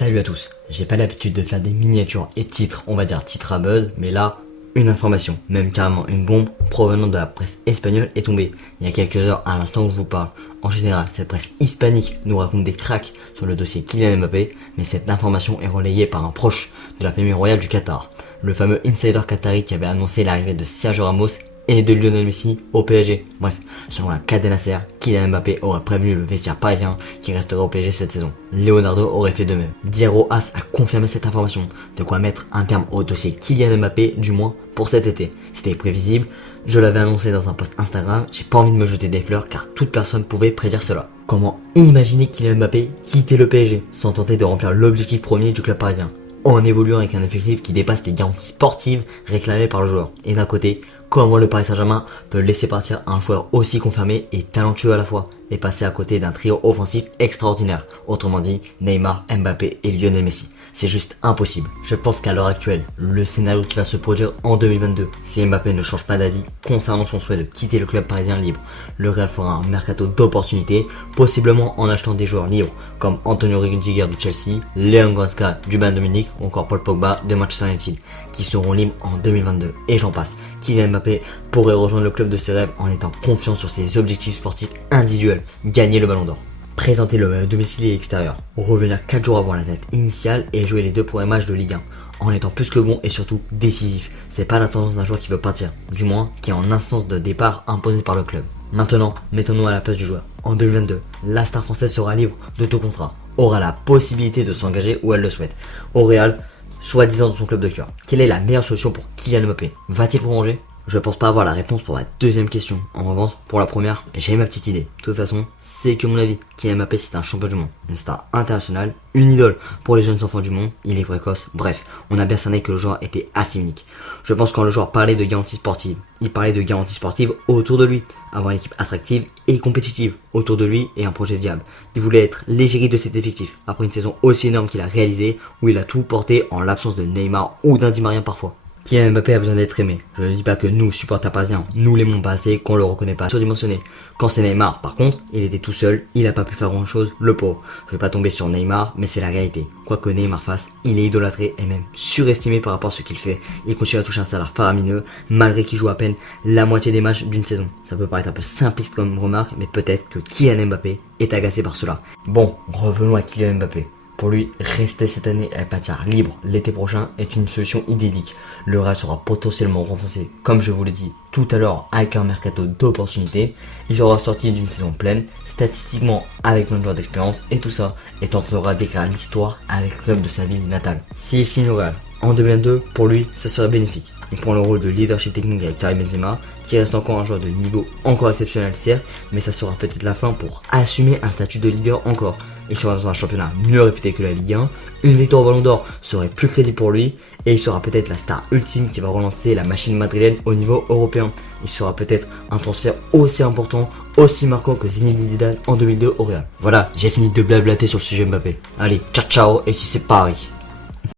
Salut à tous, j'ai pas l'habitude de faire des miniatures et titres, on va dire titres à buzz, mais là, une information, même carrément une bombe provenant de la presse espagnole est tombée il y a quelques heures à l'instant où je vous parle. En général, cette presse hispanique nous raconte des cracks sur le dossier Kylian Mbappé, mais cette information est relayée par un proche de la famille royale du Qatar, le fameux insider qatari qui avait annoncé l'arrivée de Sergio Ramos et de Lionel Messi au PSG. Bref, selon la Cadena Ser, Kylian Mbappé aurait prévenu le vestiaire parisien qui resterait au PSG cette saison. Leonardo aurait fait de même. Diego As a confirmé cette information, de quoi mettre un terme au dossier Kylian Mbappé, du moins pour cet été. C'était prévisible, je l'avais annoncé dans un post Instagram, j'ai pas envie de me jeter des fleurs car toute personne pouvait prédire cela. Comment imaginer Kylian Mbappé quitter le PSG sans tenter de remplir l'objectif premier du club parisien, en évoluant avec un effectif qui dépasse les garanties sportives réclamées par le joueur. Et d'un côté, comment le Paris Saint-Germain peut laisser partir un joueur aussi confirmé et talentueux à la fois et passer à côté d'un trio offensif extraordinaire, autrement dit Neymar, Mbappé et Lionel Messi. C'est juste impossible. Je pense qu'à l'heure actuelle, le scénario qui va se produire en 2022, si Mbappé ne change pas d'avis concernant son souhait de quitter le club parisien libre, le Real fera un mercato d'opportunités, possiblement en achetant des joueurs libres comme Antonio Rudiger du Chelsea, Leon Goretzka du Bayern de Munich ou encore Paul Pogba de Manchester United, qui seront libres en 2022. Et j'en passe. Kylian Mbappé pourrait rejoindre le club de ses rêves en étant confiant sur ses objectifs sportifs individuels, gagner le ballon d'or, présenter le domicile extérieur, revenir 4 jours avant la date initiale et jouer les 2 premiers matchs de Ligue 1, en étant plus que bon et surtout décisif. C'est pas la tendance d'un joueur qui veut partir, du moins qui est en instance de départ imposée par le club. Maintenant, mettons-nous à la place du joueur. En 2022, la star française sera libre de tout contrat, aura la possibilité de s'engager où elle le souhaite, au Real, soi-disant dans son club de cœur. Quelle est la meilleure solution pour Kylian Mbappé? Va-t-il prolonger? Je pense pas avoir la réponse pour la deuxième question. En revanche, pour la première, j'ai ma petite idée. De toute façon, c'est que mon avis. Kylian Mbappé, c'est un champion du monde, une star internationale, une idole pour les jeunes enfants du monde. Il est précoce. Bref, on a bien cerné que le joueur était assez unique. Je pense que quand le joueur parlait de garantie sportive, il parlait de garantie sportive autour de lui, avoir une équipe attractive et compétitive autour de lui et un projet viable. Il voulait être l'égérie de cet effectif après une saison aussi énorme qu'il a réalisée, où il a tout porté en l'absence de Neymar ou d'un Di Maria parfois. Kylian Mbappé a besoin d'être aimé. Je ne dis pas que nous, supporters parisiens, nous l'aimons pas assez, qu'on le reconnaît pas surdimensionné. Quand c'est Neymar, par contre, il était tout seul, il a pas pu faire grand chose, le pauvre. Je vais pas tomber sur Neymar, mais c'est la réalité. Quoi que Neymar fasse, il est idolâtré et même surestimé par rapport à ce qu'il fait. Il continue à toucher un salaire faramineux, malgré qu'il joue à peine la moitié des matchs d'une saison. Ça peut paraître un peu simpliste comme remarque, mais peut-être que Kylian Mbappé est agacé par cela. Bon, revenons à Kylian Mbappé. Pour lui, rester cette année et partir libre l'été prochain est une solution idyllique. Le Real sera potentiellement renforcé, comme je vous l'ai dit tout à l'heure, avec un mercato d'opportunités. Il sera sorti d'une saison pleine, statistiquement avec plein de joueurs d'expérience et tout ça, et tentera d'écrire l'histoire avec le club de sa ville natale. S'il signe au Real en 2022, pour lui, ce serait bénéfique. Il prend le rôle de leadership technique avec Karim Benzema, qui reste encore un joueur de niveau encore exceptionnel certes, mais ça sera peut-être la fin pour assumer un statut de leader encore. Il sera dans un championnat mieux réputé que la Ligue 1, une victoire au Ballon d'Or serait plus crédible pour lui, et il sera peut-être la star ultime qui va relancer la machine madrilène au niveau européen. Il sera peut-être un transfert aussi important, aussi marquant que Zinedine Zidane en 2002 au Real. Voilà, j'ai fini de blablater sur le sujet Mbappé. Allez, ciao ciao, et si c'est Paris.